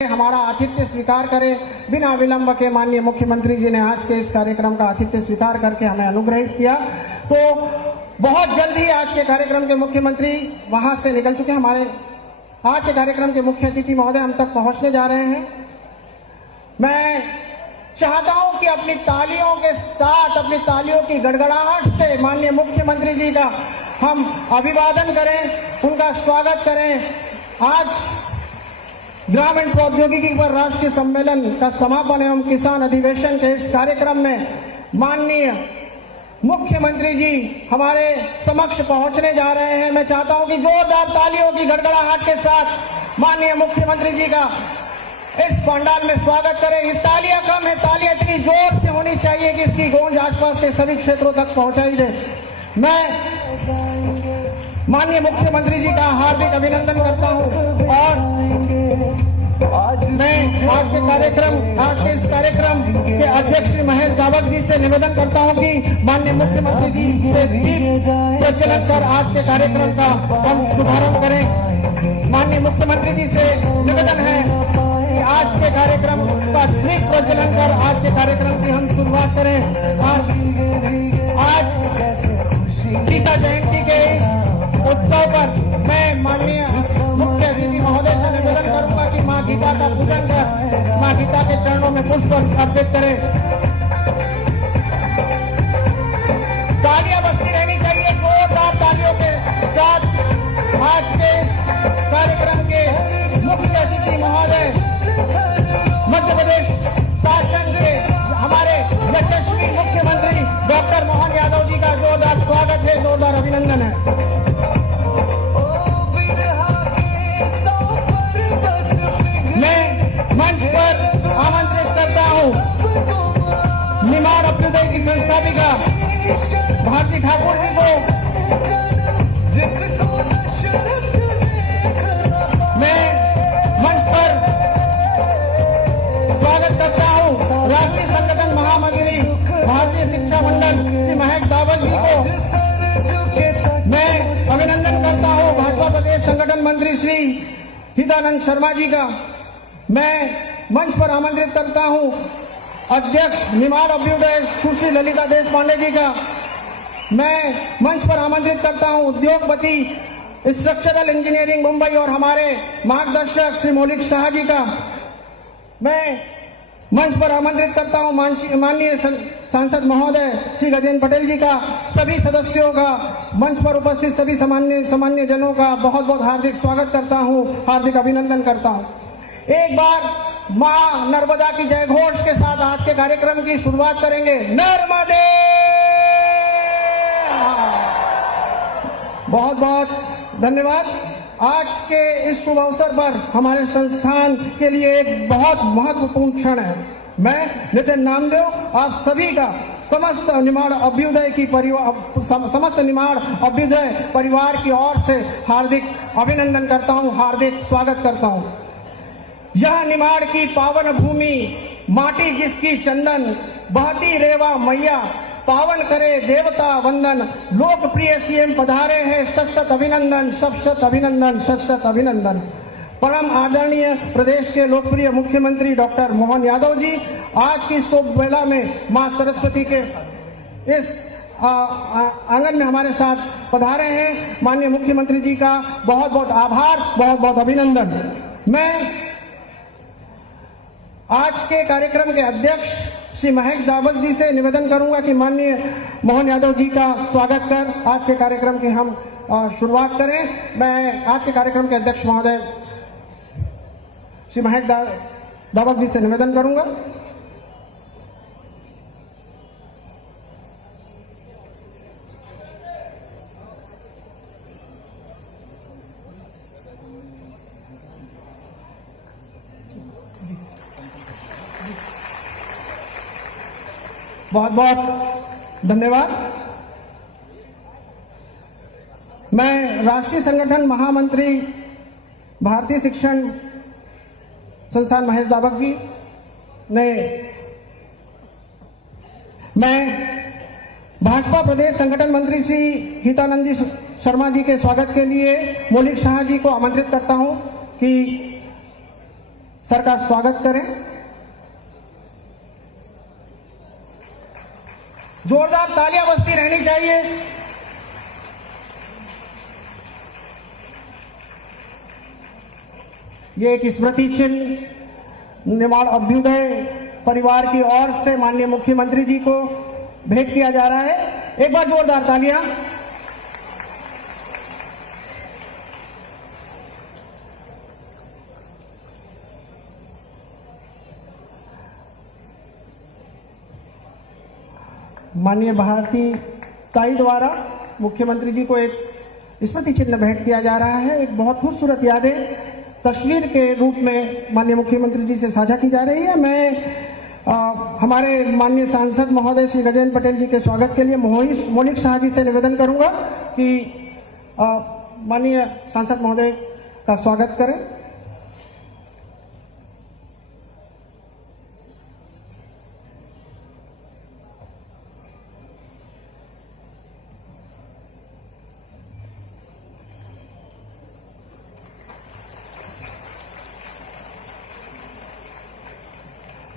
हमारा आतिथ्य स्वीकार करें। बिना विलंब के माननीय मुख्यमंत्री जी ने आज के इस कार्यक्रम का आतिथ्य स्वीकार करके हमें अनुग्रहित किया। तो बहुत जल्द ही आज के कार्यक्रम के मुख्यमंत्री वहां से निकल चुके हैं। हमारे आज के कार्यक्रम के मुख्य अतिथि महोदय हम तक पहुंचने जा रहे हैं। मैं चाहता हूं कि अपनी तालियों के साथ, अपनी तालियों की गड़गड़ाहट से माननीय मुख्यमंत्री जी का हम अभिवादन करें, उनका स्वागत करें। आज ग्रामीण प्रौद्योगिकी पर राष्ट्रीय सम्मेलन का समापन एवं किसान अधिवेशन के इस कार्यक्रम में माननीय मुख्यमंत्री जी हमारे समक्ष पहुंचने जा रहे हैं। मैं चाहता हूं कि जोरदार तालियों की गड़गड़ाहट के साथ माननीय मुख्यमंत्री जी का इस पंडाल में स्वागत करें। ये तालियां कम है, तालियां इतनी जोर से होनी चाहिए कि इसकी गूंज आसपास के सभी क्षेत्रों तक पहुंचाई दे। मैं माननीय मुख्यमंत्री जी का हार्दिक अभिनंदन करता हूं और मैं आज के इस कार्यक्रम के अध्यक्ष श्री महेश दावक जी से निवेदन करता हूं कि माननीय मुख्यमंत्री जी से दीप प्रज्वलित कर आज के कार्यक्रम का हम शुभारंभ करें। माननीय मुख्यमंत्री जी से निवेदन है कि आज के कार्यक्रम का दीप प्रज्वलन कर आज के कार्यक्रम की हम शुरुआत करें। आज गीता जयंती के इस उत्सव पर मैं माननीय मुख्य अतिथि महोदय से निवेदन करूंगा कि मां गीता का पूजन कर मां गीता के चरणों में पुष्प अर्पित करें। तालियां बजती रहनी चाहिए, जोरदार तालियों के साथ आज के इस कार्यक्रम के मुख्य अतिथि महोदय मध्य प्रदेश शासन के हमारे यशस्वी मुख्यमंत्री डॉक्टर मोहन यादव जी का जोरदार स्वागत है, जोरदार अभिनंदन है। मंच पर आमंत्रित करता हूं निमाड़ अभ्युदय की संस्थापिका भारती ठाकुर जी को। मैं मंच पर स्वागत करता हूं राष्ट्रीय संगठन महामंत्री भारतीय शिक्षा मंडल श्री महेश दावक जी को। मैं अभिनंदन करता हूं भाजपा प्रदेश संगठन मंत्री श्री हितानंद शर्मा जी का। मैं मंच पर आमंत्रित करता हूं अध्यक्ष निमाड़ अभ्युदय सुश्री ललिता देश पांडे जी का। मैं मंच पर आमंत्रित करता हूं उद्योगपति स्ट्रक्चरल इंजीनियरिंग मुंबई और हमारे मार्गदर्शक श्री मौलिक शाह जी का। मैं मंच पर आमंत्रित करता हूं माननीय सांसद महोदय श्री गजेंद्र पटेल जी का। सभी सदस्यों का, मंच पर उपस्थित सभी सामान्य जनों का बहुत बहुत हार्दिक स्वागत करता हूं, हार्दिक अभिनंदन करता हूं। एक बार मां नर्मदा की जय घोष के साथ आज के कार्यक्रम की शुरुआत करेंगे। नर्मदे। बहुत बहुत धन्यवाद। आज के इस शुभ अवसर पर हमारे संस्थान के लिए एक बहुत महत्वपूर्ण क्षण है। मैं नितिन नामदेव आप सभी का समस्त निमाड़ अभ्युदय परिवार की ओर से हार्दिक अभिनंदन करता हूं, हार्दिक स्वागत करता हूं। यह निमाड़ की पावन भूमि, माटी जिसकी चंदन, बहती रेवा मैया, पावन करे देवता वंदन, लोकप्रिय सीएम पधारे हैं, सत अभिनंदन, सत अभिनंदन, सत अभिनंदन। परम आदरणीय प्रदेश के लोकप्रिय मुख्यमंत्री डॉक्टर मोहन यादव जी आज की शुभ वेला में मां सरस्वती के इस आंगन में हमारे साथ पधारे हैं। माननीय मुख्यमंत्री जी का बहुत बहुत आभार, बहुत बहुत अभिनंदन। मैं आज के कार्यक्रम के अध्यक्ष श्री महेश दावक जी से निवेदन करूंगा कि माननीय मोहन यादव जी का स्वागत कर आज के कार्यक्रम की हम शुरुआत करें। मैं आज के कार्यक्रम के अध्यक्ष महोदय श्री महेश दावक जी से निवेदन करूंगा। बहुत बहुत धन्यवाद। मैं राष्ट्रीय संगठन महामंत्री भारतीय शिक्षण संस्थान महेश दावक जी ने मैं भाजपा प्रदेश संगठन मंत्री श्री हितानंद जी शर्मा जी के स्वागत के लिए मौलिक शाह जी को आमंत्रित करता हूं कि सर का स्वागत करें। जोरदार तालियां बजती रहनी चाहिए। ये एक स्मृति चिन्ह निमाड़ अभ्युदय परिवार की ओर से माननीय मुख्यमंत्री जी को भेंट किया जा रहा है। एक बार जोरदार तालियां। माननीय भारती ताई द्वारा मुख्यमंत्री जी को एक स्मृति चिन्ह भेंट किया जा रहा है। एक बहुत खूबसूरत यादें तस्वीर के रूप में माननीय मुख्यमंत्री जी से साझा की जा रही है। मैं हमारे माननीय सांसद महोदय श्री गजेंद्र पटेल जी के स्वागत के लिए मोनिक शाह जी से निवेदन करूंगा कि माननीय सांसद महोदय का स्वागत करें।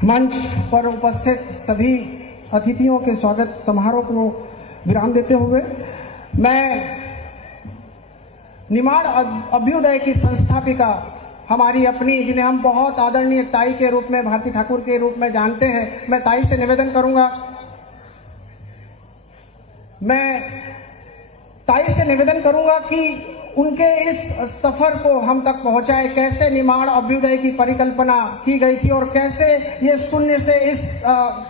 मंच पर उपस्थित सभी अतिथियों के स्वागत समारोह को विराम देते हुए मैं निमाड़ अभ्युदय की संस्थापिका हमारी अपनी, जिन्हें हम बहुत आदरणीय ताई के रूप में, भारती ठाकुर के रूप में जानते हैं, मैं ताई से निवेदन करूंगा, कि उनके इस सफर को हम तक पहुंचाए। कैसे निमाड़ अभ्युदय की परिकल्पना की गई थी और कैसे ये शून्य से इस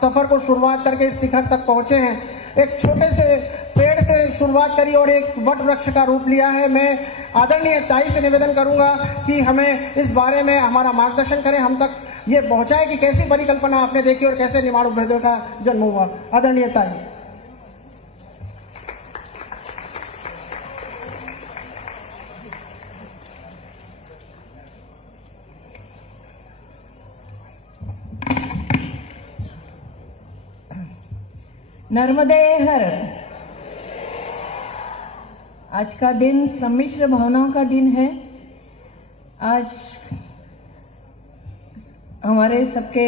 सफर को शुरुआत करके इस शिखर तक पहुंचे हैं। एक छोटे से पेड़ से शुरुआत करी और एक वट वृक्ष का रूप लिया है। मैं आदरणीय ताई से निवेदन करूंगा कि हमें इस बारे में हमारा मार्गदर्शन करें, हम तक ये पहुंचाए कि कैसी परिकल्पना आपने देखी और कैसे निमाड़ अभ्युदय का जन्म हुआ। आदरणीय ताई। नर्मदे हर। आज का दिन सम्मिश्र भावनाओं का दिन है। आज हमारे सबके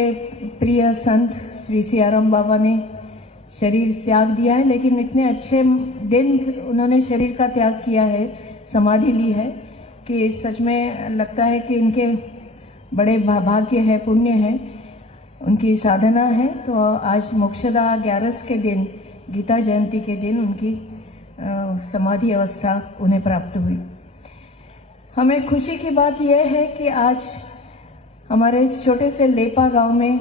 प्रिय संत श्री सियाराम बाबा ने शरीर त्याग दिया है, लेकिन इतने अच्छे दिन उन्होंने शरीर का त्याग किया है, समाधि ली है, कि सच में लगता है कि इनके बड़े भाग्य है, पुण्य है, उनकी साधना है। तो आज मोक्षदा 11 के दिन, गीता जयंती के दिन उनकी समाधि अवस्था उन्हें प्राप्त हुई। हमें खुशी की बात यह है कि आज हमारे इस छोटे से लेपा गांव में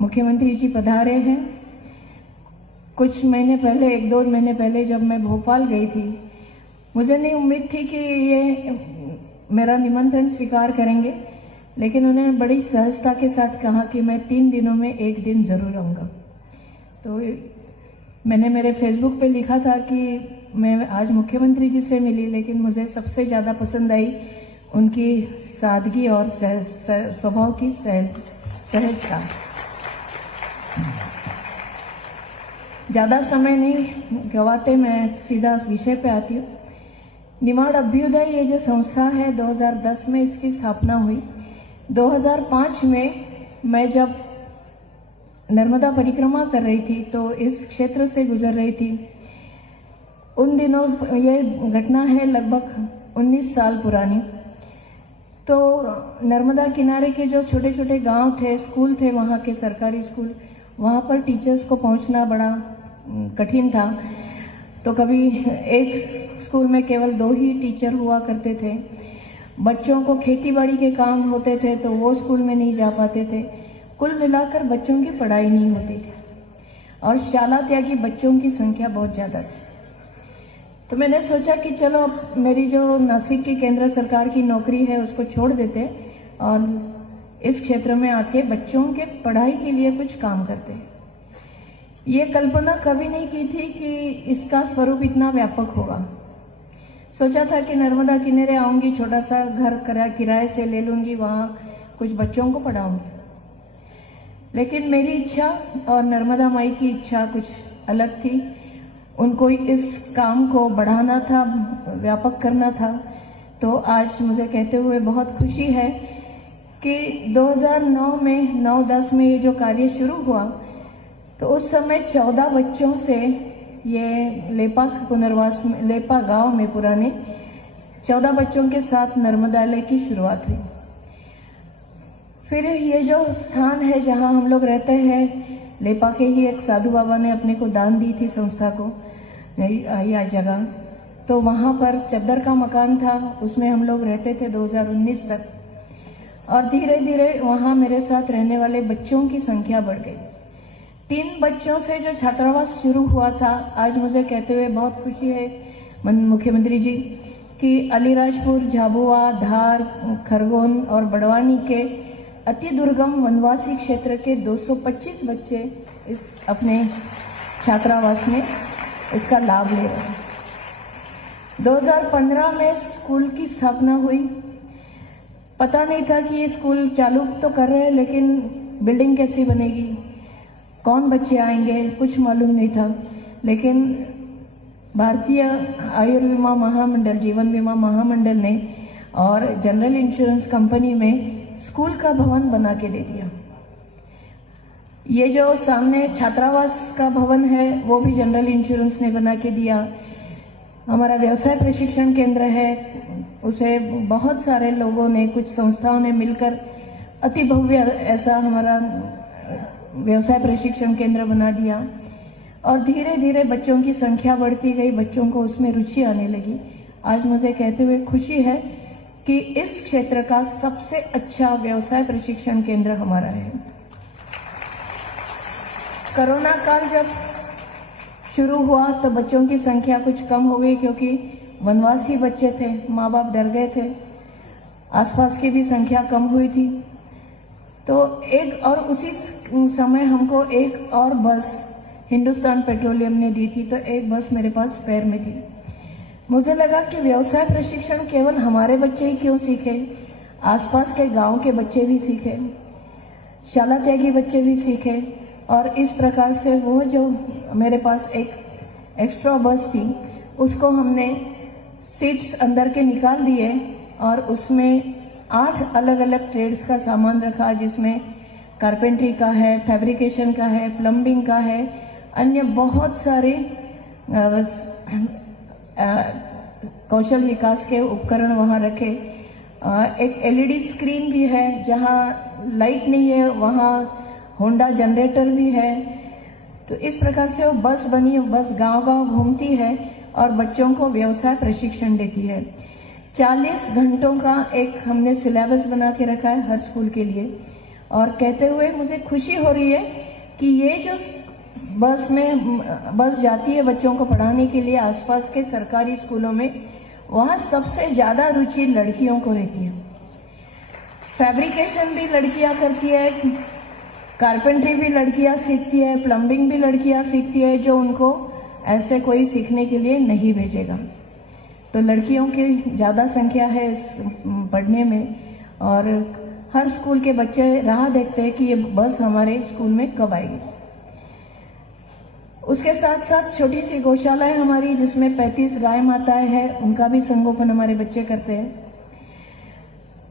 मुख्यमंत्री जी पधारे हैं। कुछ महीने पहले, 1-2 महीने पहले जब मैं भोपाल गई थी, मुझे नहीं उम्मीद थी कि ये मेरा निमंत्रण स्वीकार करेंगे, लेकिन उन्होंने बड़ी सहजता के साथ कहा कि मैं 3 दिनों में 1 दिन जरूर आऊंगा। तो मैंने मेरे फेसबुक पे लिखा था कि मैं आज मुख्यमंत्री जी से मिली, लेकिन मुझे सबसे ज्यादा पसंद आई उनकी सादगी और स्वभाव की सहजता। ज्यादा समय नहीं गवाते मैं सीधा विषय पे आती हूँ। निमाड़ अभ्युदय ये जो संस्था है, 2010 में इसकी स्थापना हुई। 2005 में मैं जब नर्मदा परिक्रमा कर रही थी तो इस क्षेत्र से गुजर रही थी। उन दिनों ये घटना है लगभग 19 साल पुरानी। तो नर्मदा किनारे के जो छोटे छोटे गांव थे, स्कूल थे, वहाँ के सरकारी स्कूल, वहाँ पर टीचर्स को पहुँचना बड़ा कठिन था। तो कभी एक स्कूल में केवल 2 ही टीचर हुआ करते थे। बच्चों को खेतीबाड़ी के काम होते थे तो वो स्कूल में नहीं जा पाते थे। कुल मिलाकर बच्चों की पढ़ाई नहीं होती थी और शाला त्यागी बच्चों की संख्या बहुत ज्यादा थी। तो मैंने सोचा कि चलो अब मेरी जो नासिक की केंद्र सरकार की नौकरी है उसको छोड़ देते और इस क्षेत्र में आके बच्चों के पढ़ाई के लिए कुछ काम करते। ये कल्पना कभी नहीं की थी कि इसका स्वरूप इतना व्यापक होगा। सोचा था कि नर्मदा किनारे आऊंगी, छोटा सा घर किराए से ले लूंगी, वहां कुछ बच्चों को पढ़ाऊंगी। लेकिन मेरी इच्छा और नर्मदा माई की इच्छा कुछ अलग थी। उनको इस काम को बढ़ाना था, व्यापक करना था। तो आज मुझे कहते हुए बहुत खुशी है कि 2009 में 9-10 में ये जो कार्य शुरू हुआ तो उस समय 14 बच्चों से ये लेपा पुनर्वास में, लेपा गांव में पुराने 14 बच्चों के साथ नर्मदालय की शुरुआत हुई। फिर ये जो स्थान है जहां हम लोग रहते हैं, लेपा के ही एक साधु बाबा ने अपने को दान दी थी संस्था को यह जगह, तो वहां पर चद्दर का मकान था, उसमें हम लोग रहते थे 2019 तक। और धीरे धीरे वहां मेरे साथ रहने वाले बच्चों की संख्या बढ़ गई। 3 बच्चों से जो छात्रावास शुरू हुआ था, आज मुझे कहते हुए बहुत खुशी है मुख्यमंत्री जी कि अलीराजपुर, झाबुआ, धार, खरगोन और बड़वानी के अति दुर्गम वनवासी क्षेत्र के 225 बच्चे इस अपने छात्रावास में इसका लाभ ले रहे हैं। 2015 में स्कूल की स्थापना हुई। पता नहीं था कि ये स्कूल चालू तो कर रहे हैं, लेकिन बिल्डिंग कैसी बनेगी, कौन बच्चे आएंगे, कुछ मालूम नहीं था। लेकिन भारतीय आयुर्विमा महामंडल, जीवन बीमा महामंडल ने और जनरल इंश्योरेंस कंपनी में स्कूल का भवन बना के दे दिया। ये जो सामने छात्रावास का भवन है वो भी जनरल इंश्योरेंस ने बना के दिया। हमारा व्यवसाय प्रशिक्षण केंद्र है, उसे बहुत सारे लोगों ने, कुछ संस्थाओं ने मिलकर अति भव्य ऐसा हमारा व्यवसाय प्रशिक्षण केंद्र बना दिया। और धीरे धीरे बच्चों की संख्या बढ़ती गई, बच्चों को उसमें रुचि आने लगी। आज मुझे कहते हुए खुशी है कि इस क्षेत्र का सबसे अच्छा व्यवसाय प्रशिक्षण केंद्र हमारा है। कोरोना काल जब शुरू हुआ तो बच्चों की संख्या कुछ कम हो गई, क्योंकि वनवासी बच्चे थे, माँ बाप डर गए थे, आसपास की भी संख्या कम हुई थी। तो एक और उसी समय हमको एक और बस हिंदुस्तान पेट्रोलियम ने दी थी, तो एक बस मेरे पास स्पेयर में थी। मुझे लगा कि व्यवसाय प्रशिक्षण केवल हमारे बच्चे ही क्यों सीखे, आसपास के गांव के बच्चे भी सीखे, शाला त्यागी बच्चे भी सीखे। और इस प्रकार से वो जो मेरे पास एक एक्स्ट्रा बस थी, उसको हमने सीट्स अंदर के निकाल दिए और उसमें 8 अलग अलग ट्रेड्स का सामान रखा, जिसमें कारपेंट्री का है, फैब्रिकेशन का है, प्लम्बिंग का है, अन्य बहुत सारे कौशल विकास के उपकरण वहां रखे। एक एलईडी स्क्रीन भी है, जहां लाइट नहीं है वहां होंडा जनरेटर भी है। तो इस प्रकार से वो बस बनी, बस गांव-गांव घूमती है और बच्चों को व्यवसाय प्रशिक्षण देती है। 40 घंटों का एक हमने सिलेबस बना के रखा है हर स्कूल के लिए। और कहते हुए मुझे खुशी हो रही है कि ये जो बस जाती है बच्चों को पढ़ाने के लिए आसपास के सरकारी स्कूलों में, वहां सबसे ज्यादा रुचि लड़कियों को रहती है। फैब्रिकेशन भी लड़कियां करती है, कारपेंट्री भी लड़कियां सीखती है, प्लम्बिंग भी लड़कियां सीखती है, जो उनको ऐसे कोई सीखने के लिए नहीं भेजेगा। तो लड़कियों की ज्यादा संख्या है इस पढ़ने में। और हर स्कूल के बच्चे राह देखते हैं कि ये बस हमारे स्कूल में कब आएगी। उसके साथ साथ छोटी सी गौशाला है हमारी, जिसमें 35 गाय माताएं हैं, उनका भी संगोपन हमारे बच्चे करते हैं।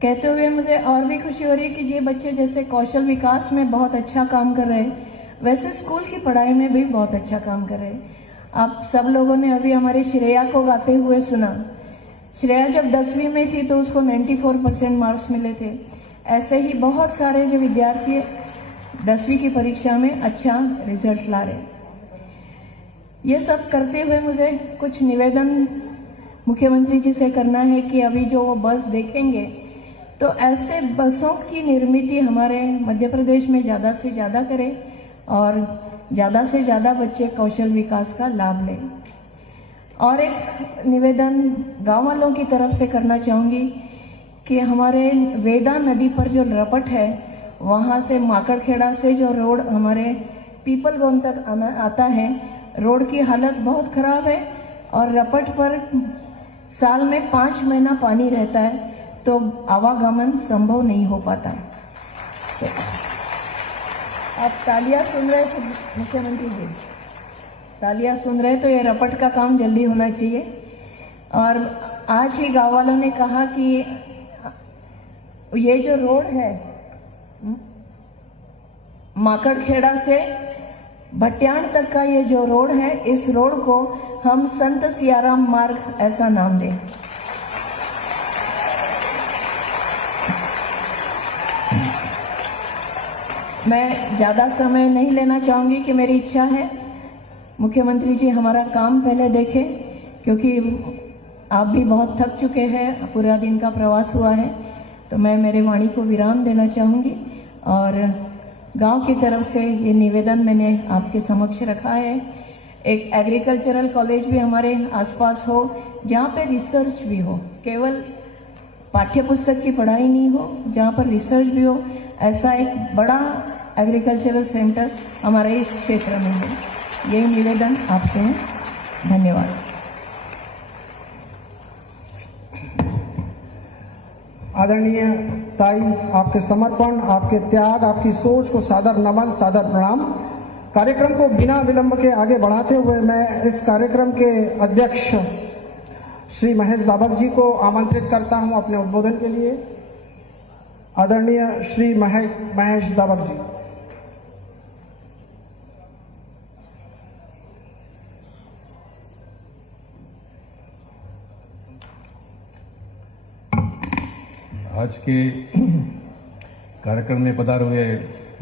कहते हुए मुझे और भी खुशी हो रही है कि ये बच्चे जैसे कौशल विकास में बहुत अच्छा काम कर रहे हैं, वैसे स्कूल की पढ़ाई में भी बहुत अच्छा काम कर रहे हैं। आप सब लोगों ने अभी हमारे श्रेया को गाते हुए सुना। श्रेया जब 10वीं में थी तो उसको 94% मार्क्स मिले थे। ऐसे ही बहुत सारे जो विद्यार्थी 10वीं की परीक्षा में अच्छा रिजल्ट ला रहे। ये सब करते हुए मुझे कुछ निवेदन मुख्यमंत्री जी से करना है कि अभी जो वो बस देखेंगे तो ऐसे बसों की निर्मित हमारे मध्य प्रदेश में ज्यादा से ज्यादा करें और ज्यादा से ज्यादा बच्चे कौशल विकास का लाभ लें। और एक निवेदन गांव वालों की तरफ से करना चाहूंगी कि हमारे वेदा नदी पर जो रपट है, वहां से माकड़खेड़ा से जो रोड हमारे पीपलगोन तक आता है, रोड की हालत बहुत खराब है और रपट पर साल में 5 महीना पानी रहता है, तो आवागमन संभव नहीं हो पाता। तो आप तालियां सुन रहे थे मुख्यमंत्री जी, तालियां सुन रहे तो ये रपट का काम जल्दी होना चाहिए। और आज ही गांव वालों ने कहा कि ये जो रोड है माकड़खेड़ा से भट्याण तक का ये जो रोड है, इस रोड को हम संत सियाराम मार्ग ऐसा नाम दें। मैं ज्यादा समय नहीं लेना चाहूंगी कि मेरी इच्छा है मुख्यमंत्री जी हमारा काम पहले देखें, क्योंकि आप भी बहुत थक चुके हैं, पूरा दिन का प्रवास हुआ है। तो मैं मेरे वाणी को विराम देना चाहूंगी और गांव की तरफ से ये निवेदन मैंने आपके समक्ष रखा है। एक एग्रीकल्चरल कॉलेज भी हमारे आसपास हो, जहाँ पे रिसर्च भी हो, केवल पाठ्य पुस्तक की पढ़ाई नहीं हो, जहाँ पर रिसर्च भी हो, ऐसा एक बड़ा एग्रीकल्चरल सेंटर हमारे इस क्षेत्र में है। यही निवेदन आपसे है। धन्यवाद। आदरणीय ताई, आपके समर्पण, आपके त्याग, आपकी सोच को सादर नमन, सादर प्रणाम। कार्यक्रम को बिना विलंब के आगे बढ़ाते हुए मैं इस कार्यक्रम के अध्यक्ष श्री महेश दाबक जी को आमंत्रित करता हूं अपने उद्बोधन के लिए। आदरणीय श्री महेश दाबक जी। आज के कार्यक्रम में पधारे हुए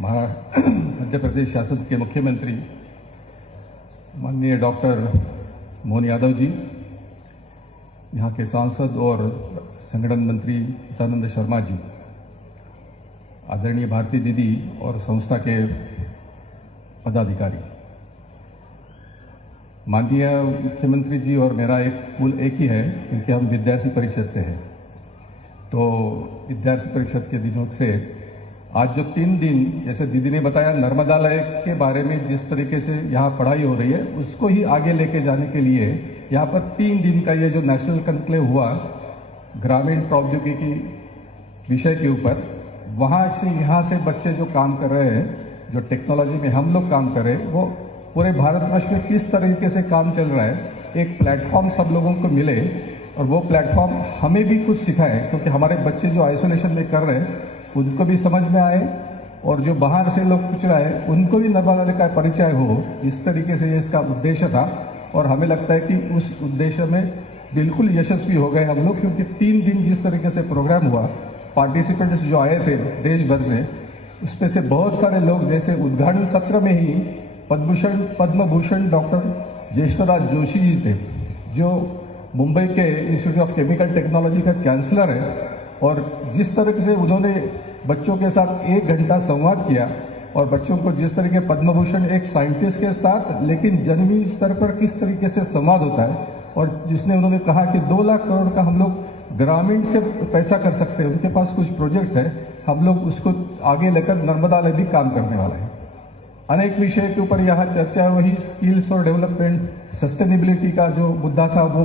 मध्य प्रदेश शासन के मुख्यमंत्री माननीय डॉक्टर मोहन यादव जी, यहाँ के सांसद और संगठन मंत्री सदानंद शर्मा जी, आदरणीय भारती दीदी और संस्था के पदाधिकारी, माननीय मुख्यमंत्री जी और मेरा एक कुल एक ही है, क्योंकि हम विद्यार्थी परिषद से हैं। तो विद्यार्थी परिषद के दिनों से आज जो 3 दिन, जैसे दीदी ने बताया, नर्मदालय के बारे में जिस तरीके से यहाँ पढ़ाई हो रही है, उसको ही आगे लेके जाने के लिए यहाँ पर 3 दिन का ये जो नेशनल कॉन्क्लेव हुआ ग्रामीण प्रौद्योगिकी विषय के ऊपर, वहाँ से यहाँ से बच्चे जो काम कर रहे हैं, जो टेक्नोलॉजी में हम लोग काम कर रहे हैं, वो पूरे भारतवर्ष में किस तरीके से काम चल रहा है, एक प्लेटफॉर्म सब लोगों को मिले और वो प्लेटफॉर्म हमें भी कुछ सिखाए, क्योंकि हमारे बच्चे जो आइसोलेशन में कर रहे हैं उनको भी समझ में आए और जो बाहर से लोग पूछ रहे हैं उनको भी नर्मदा का परिचय हो। इस तरीके से ये इसका उद्देश्य था और हमें लगता है कि उस उद्देश्य में बिल्कुल यशस्वी हो गए हम लोग, क्योंकि 3 दिन जिस तरीके से प्रोग्राम हुआ, पार्टिसिपेंट्स जो आए थे देश भर से, उसमें से बहुत सारे लोग, जैसे उद्घाटन सत्र में ही पद्म भूषण डॉक्टर ज्येष्ठराज जोशी जी थे, जो मुंबई के इंस्टीट्यूट ऑफ केमिकल टेक्नोलॉजी का चांसलर है, और जिस तरह से उन्होंने बच्चों के साथ 1 घंटा संवाद किया और बच्चों को जिस तरीके पद्म भूषण एक साइंटिस्ट के साथ लेकिन जन्मी स्तर पर किस तरीके से संवाद होता है, और जिसने उन्होंने कहा कि 2 लाख करोड़ का हम लोग ग्रामीण से पैसा कर सकते हैं, उनके पास कुछ प्रोजेक्ट्स है, हम लोग उसको आगे लेकर नर्मदालय भी काम करने वाला है। अनेक विषय के ऊपर यहाँ चर्चा हुई। स्किल्स और डेवलपमेंट, सस्टेनेबिलिटी का जो मुद्दा था वो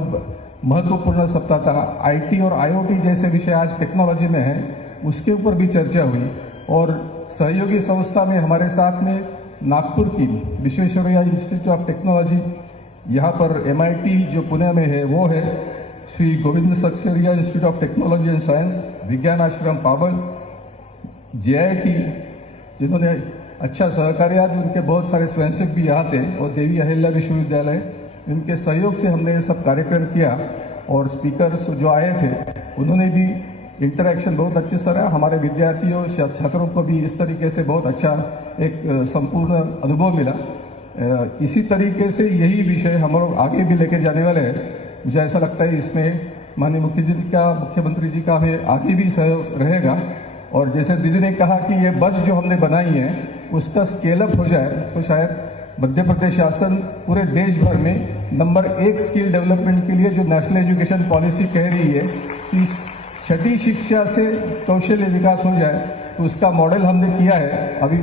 महत्वपूर्ण सप्ताह था। आईटी और आईओटी जैसे विषय आज टेक्नोलॉजी में है, उसके ऊपर भी चर्चा हुई। और सहयोगी संस्था में हमारे साथ में नागपुर की विश्वेश्वरैया इंस्टीट्यूट ऑफ टेक्नोलॉजी, यहाँ पर MIT जो पुणे में है वो है, Shri Govind Saksaria institute of technology and science, विज्ञान आश्रम पाबल, JIT जिन्होंने अच्छा सहकार्य, उनके बहुत सारे स्वयंसेवक भी यहाँ थे, और देवी अहिल्या विश्वविद्यालय, इनके सहयोग से हमने ये सब कार्यक्रम किया। और स्पीकर्स जो आए थे उन्होंने भी इंटरेक्शन बहुत अच्छे से रहा। हमारे विद्यार्थियों छात्रों को भी इस तरीके से बहुत अच्छा एक संपूर्ण अनुभव मिला। इसी तरीके से यही विषय हम लोग आगे भी लेके जाने वाले हैं। मुझे ऐसा लगता है इसमें माननीय मुख्यमंत्री जी का हमें आगे भी सहयोग रहेगा। और जैसे दीदी ने कहा कि ये बस जो हमने बनाई है उसका स्केल अप हो जाए, तो शायद मध्य प्रदेश शासन पूरे देश भर में नंबर 1 स्किल डेवलपमेंट के लिए जो नेशनल एजुकेशन पॉलिसी कह रही है कि 6ठी शिक्षा से कौशल्य विकास हो जाए, तो उसका मॉडल हमने किया है। अभी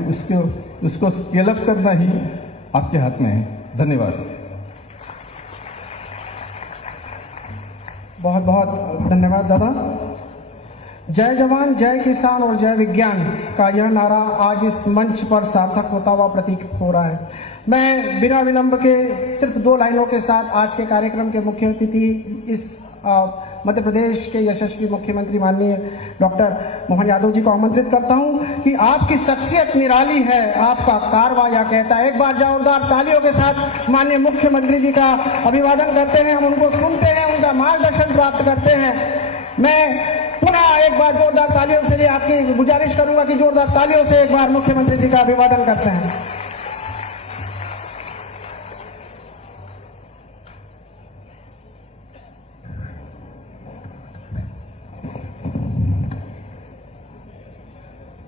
उसको स्केल अप करना ही आपके हाथ में है। धन्यवाद। बहुत बहुत धन्यवाद दादा। जय जवान, जय किसान और जय विज्ञान का यह नारा आज इस मंच पर सार्थक होता हुआ प्रतीत हो रहा है। मैं बिना विलंब के सिर्फ 2 लाइनों के साथ आज के कार्यक्रम के मुख्य अतिथि इस मध्य प्रदेश के यशस्वी मुख्यमंत्री माननीय डॉक्टर मोहन यादव जी को आमंत्रित करता हूं कि आपकी शख्सियत निराली है, आपका कारवा या कहता है। एक बार जोरदार तालियों के साथ माननीय मुख्यमंत्री जी का अभिवादन करते हैं, हम उनको सुनते हैं, उनका मार्गदर्शन प्राप्त करते हैं। मैं पुनः एक बार जोरदार तालियों से लिए आपकी गुजारिश करूंगा कि जोरदार तालियों से एक बार मुख्यमंत्री जी का अभिवादन करते हैं।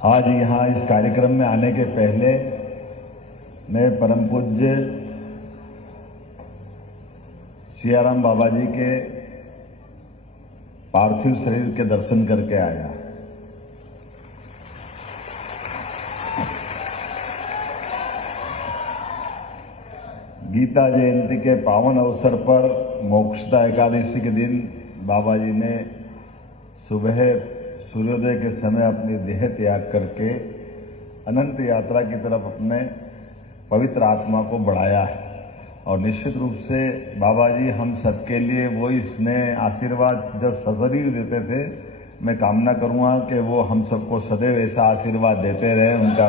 आज यहाँ इस कार्यक्रम में आने के पहले मैं परम पूज्य सियाराम बाबा जी के पार्थिव शरीर के दर्शन करके आया। गीता जयंती के पावन अवसर पर मोक्षदा एकादशी के दिन बाबा जी ने सुबह सूर्योदय के समय अपनी देह त्याग करके अनंत यात्रा की तरफ अपने पवित्र आत्मा को बढ़ाया है। और निश्चित रूप से बाबा जी हम सबके लिए वो स्नेह आशीर्वाद जब सशरीर देते थे, मैं कामना करूंगा कि वो हम सबको सदैव ऐसा आशीर्वाद देते रहे। उनका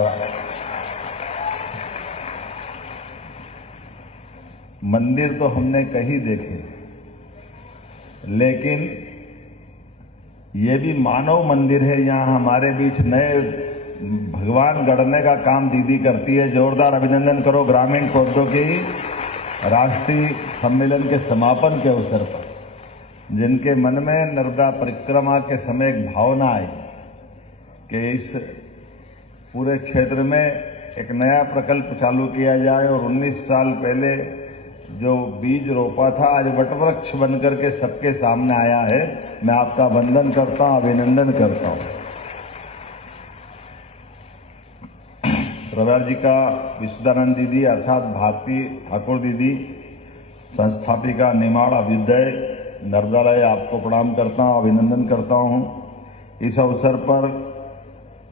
मंदिर तो हमने कहीं देखे, लेकिन ये भी मानव मंदिर है। यहाँ हमारे बीच नए भगवान गढ़ने का काम दीदी करती है। जोरदार अभिनंदन करो ग्रामीण प्रौद्योगिकी राष्ट्रीय सम्मेलन के समापन के अवसर पर, जिनके मन में नर्मदा परिक्रमा के समय एक भावना आई कि इस पूरे क्षेत्र में एक नया प्रकल्प चालू किया जाए। और 19 साल पहले जो बीज रोपा था आज वटवृक्ष बनकर के सबके सामने आया है। मैं आपका वंदन करता हूं, अभिनंदन करता हूं। रविवार जी का विशुद्धानंद दीदी अर्थात भारती ठाकुर दीदी संस्थापिका निमाड़ अभ्युदय नर्मदालय, आपको प्रणाम करता हूं, अभिनंदन करता हूं। इस अवसर पर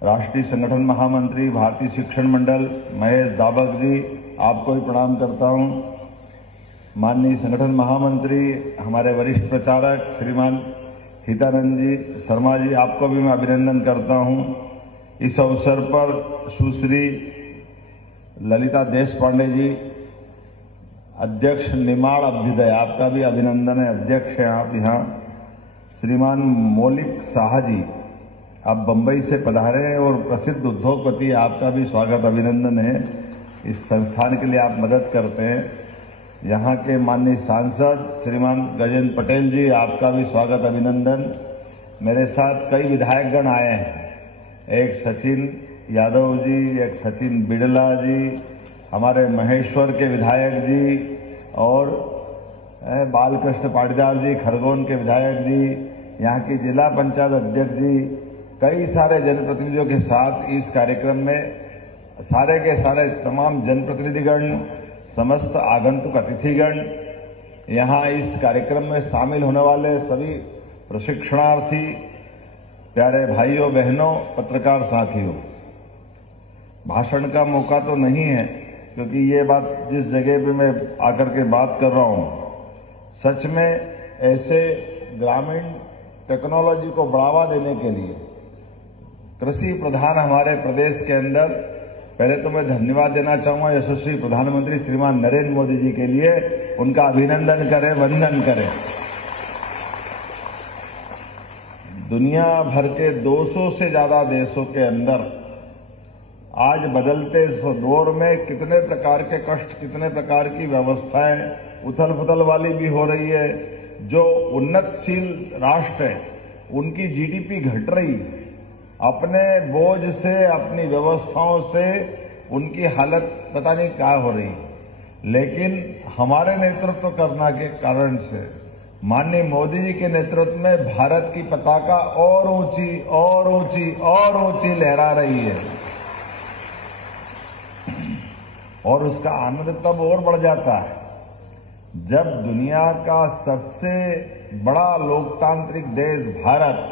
राष्ट्रीय संगठन महामंत्री भारतीय शिक्षण मंडल महेश दाबक जी, आपको भी प्रणाम करता हूं। माननीय संगठन महामंत्री हमारे वरिष्ठ प्रचारक श्रीमान हितानंद जी शर्मा जी, आपको भी मैं अभिनंदन करता हूं। इस अवसर पर सुश्री ललिता देशपांडे जी, अध्यक्ष निमाड़ अभ्युदय, आपका भी अभिनंदन है, अध्यक्ष हैं आप यहाँ। श्रीमान मौलिक शाह जी, आप बंबई से पधारे हैं और प्रसिद्ध उद्योगपति, आपका भी स्वागत अभिनंदन है। इस संस्थान के लिए आप मदद करते हैं। यहाँ के माननीय सांसद श्रीमान गजेंद्र पटेल जी, आपका भी स्वागत अभिनंदन। मेरे साथ कई विधायकगण आए हैं, एक सचिन यादव जी, एक सचिन बिड़ला जी, हमारे महेश्वर के विधायक जी और बालकृष्ण पाटीदार जी खरगोन के विधायक जी, यहाँ की जिला पंचायत अध्यक्ष जी, कई सारे जनप्रतिनिधियों के साथ इस कार्यक्रम में सारे के सारे तमाम जनप्रतिनिधिगण, समस्त आगंतुक अतिथिगण, यहाँ इस कार्यक्रम में शामिल होने वाले सभी प्रशिक्षणार्थी, प्यारे भाइयों बहनों, पत्रकार साथियों। भाषण का मौका तो नहीं है क्योंकि ये बात जिस जगह पे मैं आकर के बात कर रहा हूं, सच में ऐसे ग्रामीण टेक्नोलॉजी को बढ़ावा देने के लिए कृषि प्रधान हमारे प्रदेश के अंदर, पहले तो मैं धन्यवाद देना चाहूंगा यशस्वी प्रधानमंत्री श्रीमान नरेंद्र मोदी जी के लिए। उनका अभिनंदन करें, वंदन करें। दुनिया भर के 200 से ज्यादा देशों के अंदर आज बदलते दौर में कितने प्रकार के कष्ट, कितने प्रकार की व्यवस्थाएं उथल पुथल वाली भी हो रही है। जो उन्नतशील राष्ट्र है उनकी जीडीपी घट रही है, अपने बोझ से, अपनी व्यवस्थाओं से उनकी हालत पता नहीं क्या हो रही है। लेकिन हमारे नेतृत्व करना के कारण से माननीय मोदी जी के नेतृत्व में भारत की पताका और ऊंची और ऊंची और ऊंची लहरा रही है। और उसका आनंद तब और बढ़ जाता है जब दुनिया का सबसे बड़ा लोकतांत्रिक देश भारत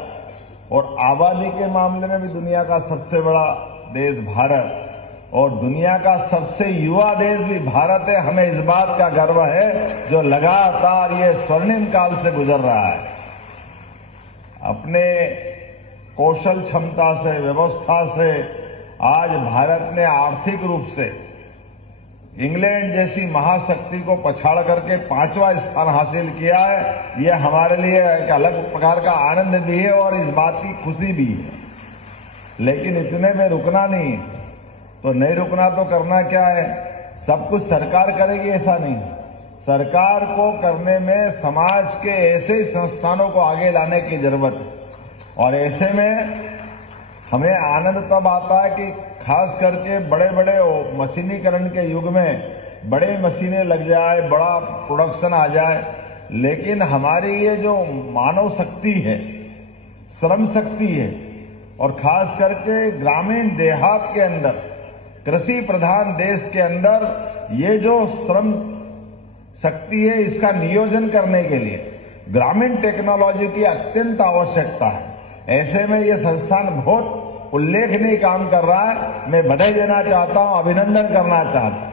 और आबादी के मामले में भी दुनिया का सबसे बड़ा देश भारत और दुनिया का सबसे युवा देश भी भारत है, हमें इस बात का गर्व है जो लगातार ये स्वर्णिम काल से गुजर रहा है। अपने कौशल क्षमता से, व्यवस्था से आज भारत ने आर्थिक रूप से इंग्लैंड जैसी महाशक्ति को पछाड़ करके 5वां स्थान हासिल किया है। यह हमारे लिए एक अलग प्रकार का आनंद भी है और इस बात की खुशी भी है। लेकिन इतने में रुकना नहीं, तो नहीं रुकना तो करना क्या है? सब कुछ सरकार करेगी ऐसा नहीं। सरकार को करने में समाज के ऐसे संस्थानों को आगे लाने की जरूरत है। और ऐसे में हमें आनंद तब आता है कि खास करके बड़े बड़े मशीनीकरण के युग में बड़े मशीनें लग जाए, बड़ा प्रोडक्शन आ जाए, लेकिन हमारी ये जो मानव शक्ति है, श्रम शक्ति है, और खास करके ग्रामीण देहात के अंदर, कृषि प्रधान देश के अंदर ये जो श्रम शक्ति है, इसका नियोजन करने के लिए ग्रामीण टेक्नोलॉजी की अत्यंत आवश्यकता है। ऐसे में ये संस्थान बहुत उल्लेखनीय काम कर रहा है। मैं बधाई देना चाहता हूं, अभिनंदन करना चाहता हूं।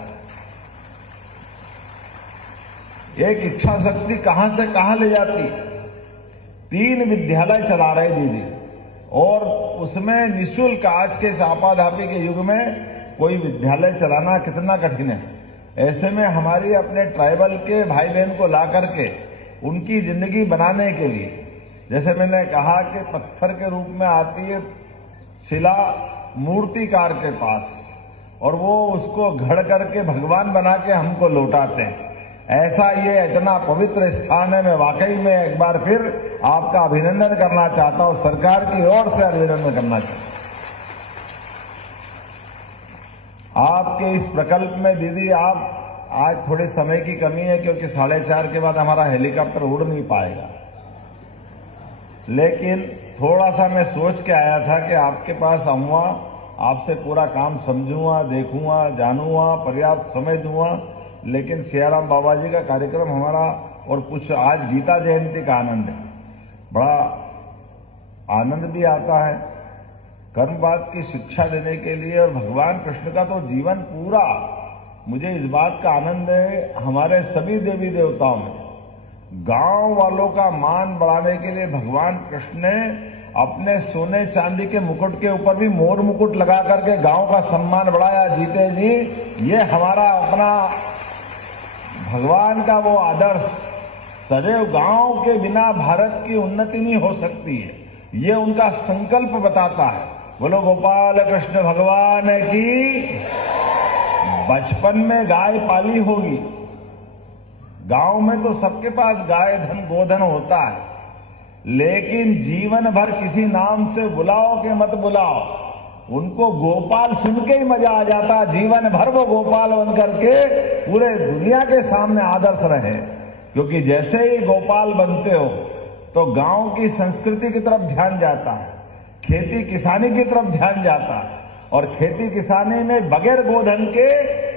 एक इच्छा शक्ति कहां से कहां ले जाती। 3 विद्यालय चला रहे दीदी, और उसमें निःशुल्क, आज के आपाधापी के युग में कोई विद्यालय चलाना कितना कठिन है। ऐसे में हमारी अपने ट्राइबल के भाई बहन को ला करके उनकी जिंदगी बनाने के लिए, जैसे मैंने कहा कि पत्थर के रूप में आती है शिला मूर्तिकार के पास, और वो उसको घड़ करके भगवान बना के हमको लौटाते हैं। ऐसा ये इतना पवित्र स्थान है। मैं वाकई में एक बार फिर आपका अभिनंदन करना चाहता हूं, सरकार की ओर से अभिनंदन करना चाहता हूं। आपके इस प्रकल्प में दीदी, आप आज थोड़े समय की कमी है क्योंकि 4:30 के बाद हमारा हेलीकॉप्टर उड़ नहीं पाएगा, लेकिन थोड़ा सा मैं सोच के आया था कि आपके पास आऊंगा, आपसे पूरा काम समझूंगा, देखूंगा, जानूंगा, पर्याप्त समय दूंगा। लेकिन सियाराम बाबा जी का कार्यक्रम हमारा, और कुछ आज गीता जयंती का आनंद है, बड़ा आनंद भी आता है कर्मवाद की शिक्षा देने के लिए। और भगवान कृष्ण का तो जीवन पूरा, मुझे इस बात का आनंद है, हमारे सभी देवी देवताओं में गांव वालों का मान बढ़ाने के लिए भगवान कृष्ण ने अपने सोने चांदी के मुकुट के ऊपर भी मोर मुकुट लगा करके गांव का सम्मान बढ़ाया। जीते जी, ये हमारा अपना भगवान का वो आदर्श, सदैव गांव के बिना भारत की उन्नति नहीं हो सकती है, ये उनका संकल्प बताता है। बोलो गोपाल कृष्ण भगवान की। बचपन में गाय पाली होगी, गांव में तो सबके पास गाय धन गोधन होता है, लेकिन जीवन भर किसी नाम से बुलाओ के मत बुलाओ, उनको गोपाल सुन के ही मजा आ जाता। जीवन भर वो गोपाल बन करके पूरे दुनिया के सामने आदर्श रहे, क्योंकि जैसे ही गोपाल बनते हो तो गांव की संस्कृति की तरफ ध्यान जाता है, खेती किसानी की तरफ ध्यान जाता है, और खेती किसानी में बगैर गोधन के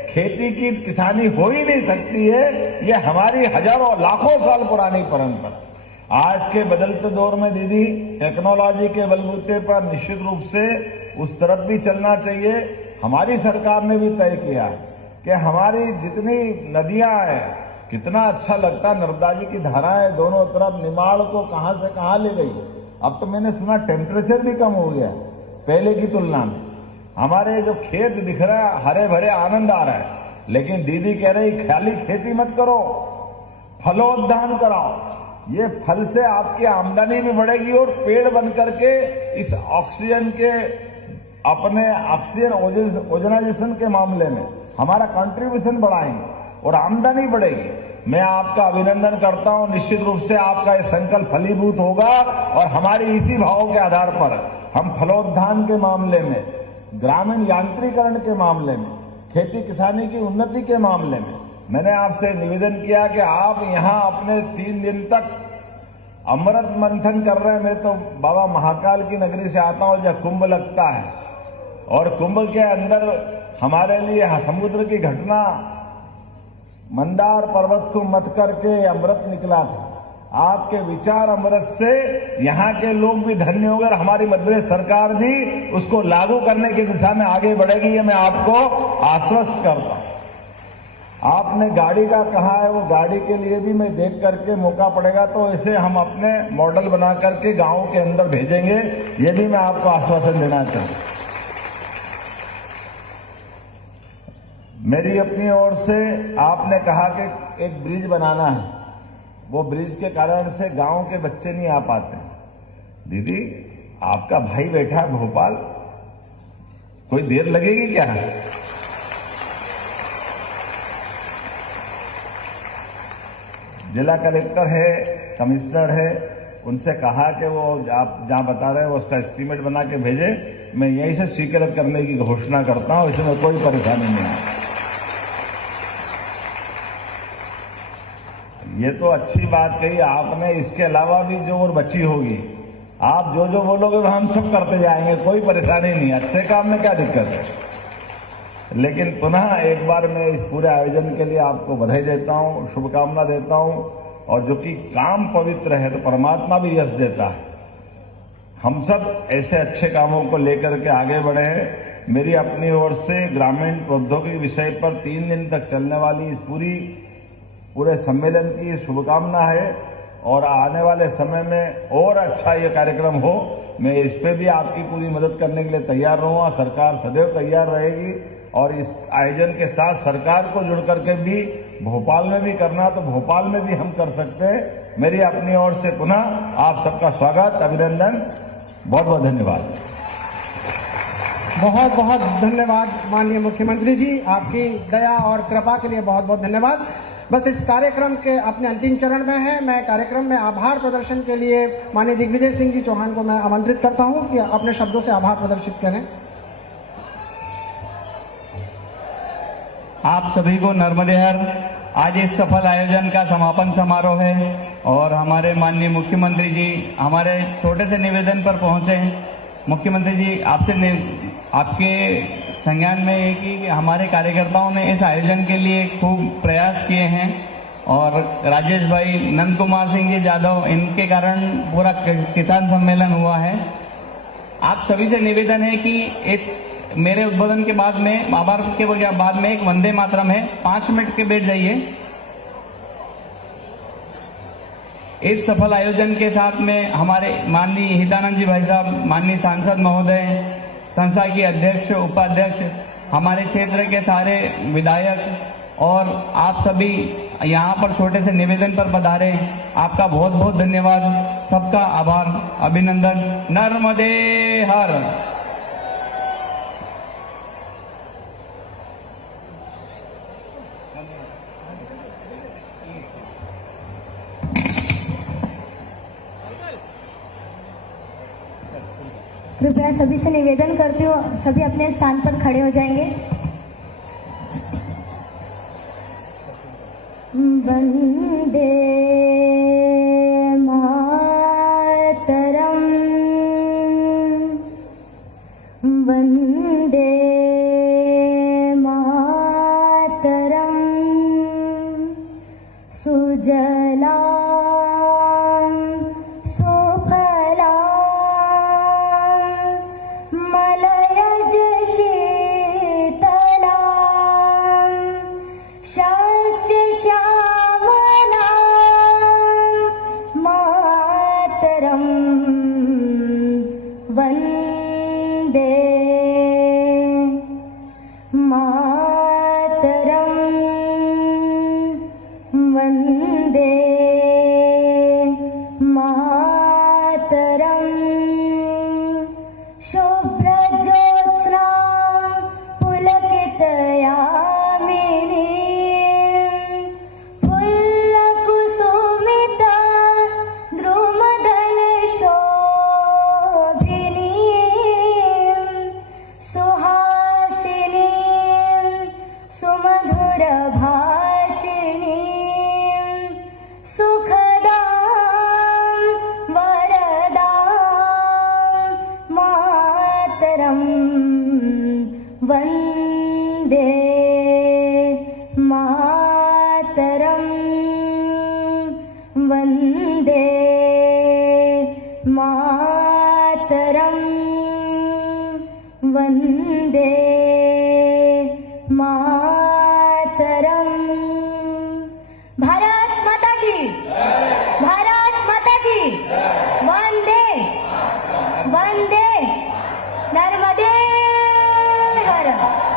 खेती की किसानी हो ही नहीं सकती है। ये हमारी हजारों लाखों साल पुरानी परंपरा। आज के बदलते दौर में दीदी, टेक्नोलॉजी के बलबूते पर निश्चित रूप से उस तरफ भी चलना चाहिए। हमारी सरकार ने भी तय किया कि हमारी जितनी नदियां हैं, कितना अच्छा लगता, नर्मदा जी की धाराएं दोनों तरफ, निमाड़ को कहां से कहां ले गई। अब तो मैंने सुना टेम्परेचर भी कम हो गया पहले की तुलना में। हमारे जो खेत दिख रहा है हरे भरे, आनंद आ रहा है, लेकिन दीदी कह रही खाली खेती मत करो, फलोद्यान कराओ। ये फल से आपकी आमदनी भी बढ़ेगी, और पेड़ बन करके इस ऑक्सीजन के, अपने ऑक्सीजन ओजनाइजेशन के मामले में हमारा कंट्रीब्यूशन बढ़ाएंगे और आमदनी बढ़ेगी। मैं आपका अभिनंदन करता हूं। निश्चित रूप से आपका यह संकल्प फलीभूत होगा, और हमारी इसी भाव के आधार पर हम फलोद्यान के मामले में, ग्रामीण यांत्रिकरण के मामले में, खेती किसानी की उन्नति के मामले में मैंने आपसे निवेदन किया कि आप यहां अपने 3 दिन तक अमृत मंथन कर रहे हैं। मैं तो बाबा महाकाल की नगरी से आता हूं, जहां कुंभ लगता है, और कुंभ के अंदर हमारे लिए समुद्र की घटना, मंदार पर्वत को मत करके अमृत निकला था। आपके विचार अमृत से यहाँ के लोग भी धन्य होंगे, और हमारी मध्य प्रदेश सरकार भी उसको लागू करने की दिशा में आगे बढ़ेगी, ये मैं आपको आश्वस्त करता हूं। आपने गाड़ी का कहा है, वो गाड़ी के लिए भी मैं देख करके मौका पड़ेगा तो इसे हम अपने मॉडल बना करके गांव के अंदर भेजेंगे, ये भी मैं आपको आश्वासन देना चाहूँ। मेरी अपनी ओर से आपने कहा कि एक ब्रिज बनाना है, वो ब्रिज के कारण से गांव के बच्चे नहीं आ पाते। दीदी, आपका भाई बैठा है भोपाल, कोई देर लगेगी क्या? जिला कलेक्टर है, कमिश्नर है, उनसे कहा कि वो आप जहां बता रहे हैं वो उसका एस्टीमेट बना के भेजे, मैं यहीं से स्वीकृत करने की घोषणा करता हूं, इसमें कोई परेशानी नहीं है। ये तो अच्छी बात कही आपने, इसके अलावा भी जो और बची होगी, आप जो जो बोलोगे वो हम सब करते जाएंगे, कोई परेशानी नहीं, अच्छे काम में क्या दिक्कत है। लेकिन पुनः एक बार मैं इस पूरे आयोजन के लिए आपको बधाई देता हूं, शुभकामना देता हूं, और जो कि काम पवित्र है तो परमात्मा भी यश देता है। हम सब ऐसे अच्छे कामों को लेकर के आगे बढ़े हैं। मेरी अपनी ओर से ग्रामीण प्रौद्योगिकी विषय पर 3 दिन तक चलने वाली इस पूरे सम्मेलन की शुभकामना है, और आने वाले समय में और अच्छा ये कार्यक्रम हो, मैं इस पे भी आपकी पूरी मदद करने के लिए तैयार रहूंगा। सरकार सदैव तैयार रहेगी, और इस आयोजन के साथ सरकार को जुड़ करके भी भोपाल में भी करना तो भोपाल में भी हम कर सकते हैं। मेरी अपनी ओर से पुनः आप सबका स्वागत, अभिनंदन, बहुत बहुत धन्यवाद। बहुत बहुत धन्यवाद माननीय मुख्यमंत्री जी, आपकी दया और कृपा के लिए बहुत बहुत धन्यवाद। बस इस कार्यक्रम के अपने अंतिम चरण में है। मैं कार्यक्रम में आभार प्रदर्शन के लिए माननीय दिग्विजय सिंह जी चौहान को मैं आमंत्रित करता हूं कि अपने शब्दों से आभार प्रदर्शित करें। आप सभी को नर्मदे हर। आज इस सफल आयोजन का समापन समारोह है और हमारे माननीय मुख्यमंत्री जी हमारे छोटे से निवेदन पर पहुंचे हैं। मुख्यमंत्री जी, आपके संज्ञान में है कि हमारे कार्यकर्ताओं ने इस आयोजन के लिए खूब प्रयास किए हैं, और राजेश भाई, नंद कुमार सिंह जी यादव, इनके कारण पूरा किसान सम्मेलन हुआ है। आप सभी से निवेदन है कि इस मेरे उद्बोधन के बाद में, आभार के बाद में एक वंदे मातरम है, 5 मिनट के बैठ जाइए। इस सफल आयोजन के साथ में हमारे माननीय हितानंद जी भाई साहब, माननीय सांसद महोदय, संस्था की अध्यक्ष, उपाध्यक्ष, हमारे क्षेत्र के सारे विधायक और आप सभी यहाँ पर छोटे से निवेदन पर पधारे, आपका बहुत बहुत धन्यवाद। सबका आभार, अभिनंदन। नर्मदे हर। कृपया सभी से निवेदन करती हूँ, सभी अपने स्थान पर खड़े हो जाएंगे। वंदे मातरम, वंदे मातरम, सुजला वंदे मातरम, वंदे मातरम, वंदे मातरम। वंदे नर्मदे हर।